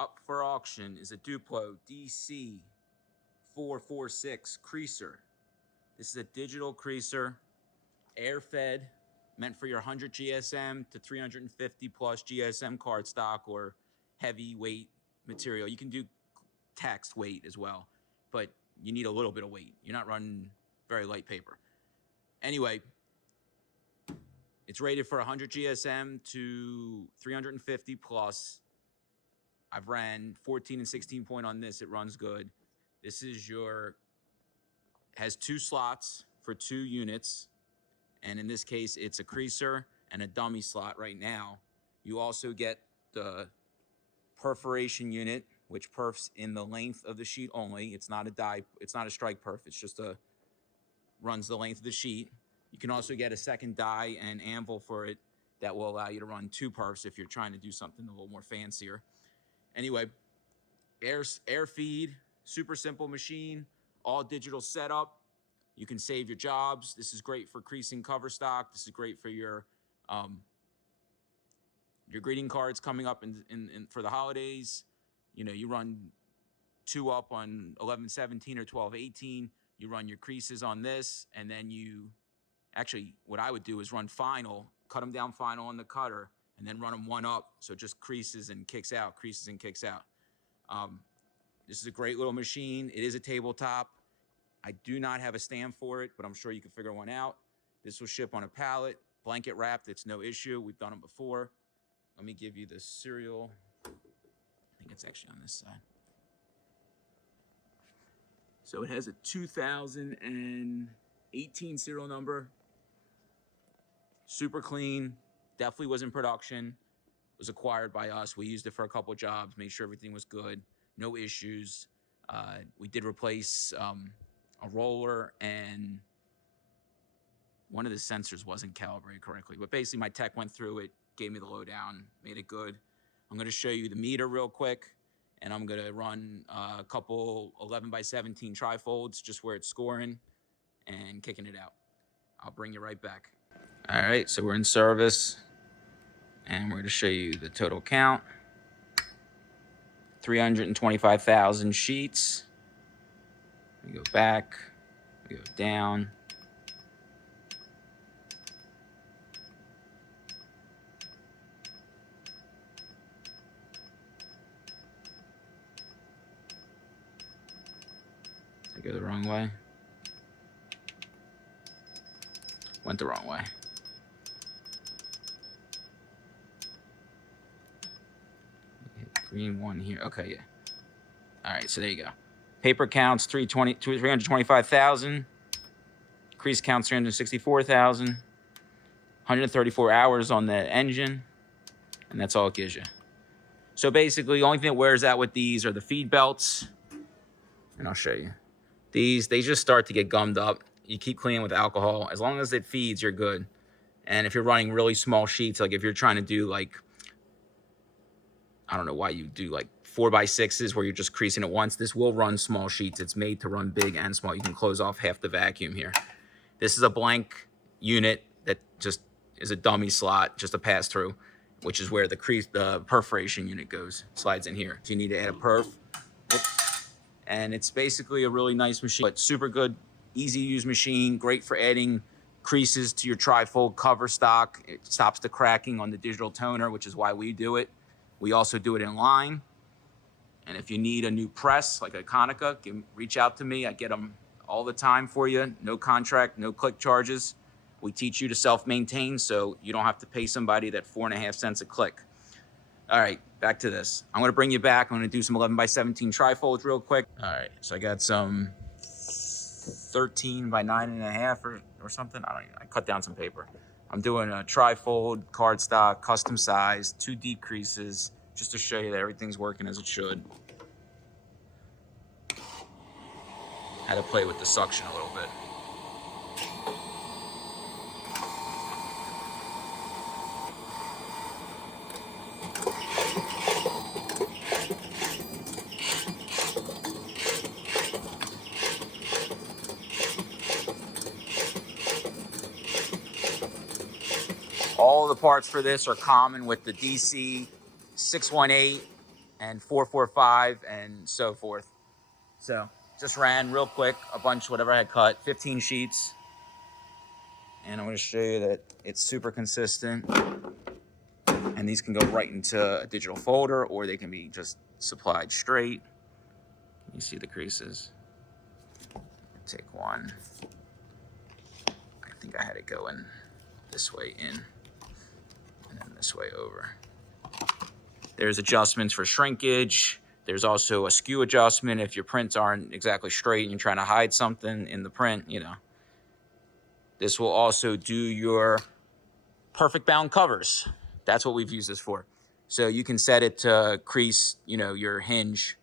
up for auction is a Duplo DC-446 Creaser. This is a digital creaser, air-fed, meant for your 100 GSM to 350 plus GSM cardstock or heavyweight material. You can do text weight as well, but you need a little bit of weight. You're not running very light paper. Anyway, it's rated for 100 GSM to 350 plus. I've ran 14 and 16 point on this. It runs good. This is has 2 slots for 2 units. And in this case, it's a creaser and a dummy slot right now. You also get the perforation unit, which perfs in the length of the sheet only. It's not a die, it's not a strike perf. It's just runs the length of the sheet. You can also get a second die and anvil for it that will allow you to run 2 perfs if you're trying to do something a little more fancier. Anyway, air feed, super simple machine, all digital setup. You can save your jobs. This is great for creasing cover stock. This is great for your greeting cards coming up for the holidays. You know, you run 2 up on 11-17 or 12-18. You run your creases on this, and then actually, what I would do is run final, cut them down final on the cutter, and then run them 1 up, so it just creases and kicks out, creases and kicks out. This is a great little machine. It is a tabletop. I do not have a stand for it, but I'm sure you can figure one out. This will ship on a pallet, blanket wrapped. It's no issue. We've done them before. Let me give you the serial. I think it's actually on this side. So it has a 2018 serial number. Super clean. Definitely was in production. Was acquired by us. We used it for a couple jobs, made sure everything was good. No issues. We did replace a roller, and one of the sensors wasn't calibrated correctly. But basically, my tech went through it, gave me the lowdown, made it good. I'm going to show you the meter real quick, and I'm going to run a couple 11-by-17 trifolds, just where it's scoring and kicking it out. I'll bring you right back. All right, so we're in service, and we're going to show you the total count. 325,000 sheets. We go back, we go down. I go the wrong way. Went the wrong way. Green one here. Okay, yeah. All right, so there you go. Paper counts 325,000. Crease counts 364,000. 134 hours on the engine, and that's all it gives you. So basically, the only thing that wears out with these are the feed belts, and I'll show you. These, they just start to get gummed up. You keep cleaning with alcohol. As long as it feeds, you're good. And if you're running really small sheets, like if you're trying to do like, I don't know why you do like 4x6s where you're just creasing it once. This will run small sheets. It's made to run big and small. You can close off half the vacuum here. This is a blank unit that just is a dummy slot, just a pass through, which is where the perforation unit goes. Slides in here. So you need to add a perf. And it's basically a really nice machine, but super good, easy to use machine. Great for adding creases to your trifold cover stock. It stops the cracking on the digital toner, which is why we do it. We also do it in line. And if you need a new press, like a Konica, reach out to me. I get them all the time for you. No contract, no click charges. We teach you to self-maintain, so you don't have to pay somebody that 4.5 cents a click. All right, back to this. I'm gonna bring you back. I'm gonna do some 11-by-17 trifolds real quick. All right, so I got some 13-by-9.5 or something. I cut down some paper. I'm doing a trifold, cardstock, custom size, 2 deep creases, just to show you that everything's working as it should. Had to play with the suction a little bit. All the parts for this are common with the DC-446 and 445 and so forth. So just ran real quick, a bunch, whatever I had cut, 15 sheets. And I'm going to show you that it's super consistent. And these can go right into a digital folder, or they can be just supplied straight. You see the creases. Take one. I think I had it going this way in, and then this way over. There's adjustments for shrinkage. There's also a skew adjustment if your prints aren't exactly straight and you're trying to hide something in the print, you know. This will also do your perfect bound covers. That's what we've used this for. So you can set it to crease, you know, your hinge,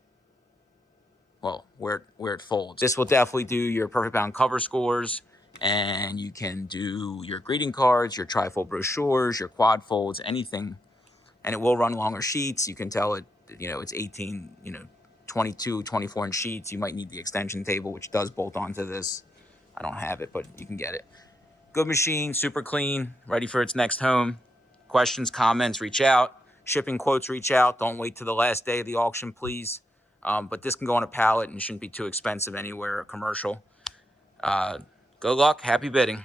well, where it folds. This will definitely do your perfect bound cover scores, and you can do your greeting cards, your trifold brochures, your quad folds, anything. And it will run longer sheets. You can tell it, you know, it's 18, you know, 22, 24 inch sheets. You might need the extension table, which does bolt onto this. I don't have it, but you can get it. Good machine, super clean, ready for its next home. Questions, comments, reach out. Shipping quotes, reach out. Don't wait till the last day of the auction, please. But this can go on a pallet and shouldn't be too expensive anywhere, commercial. Good luck, happy bidding.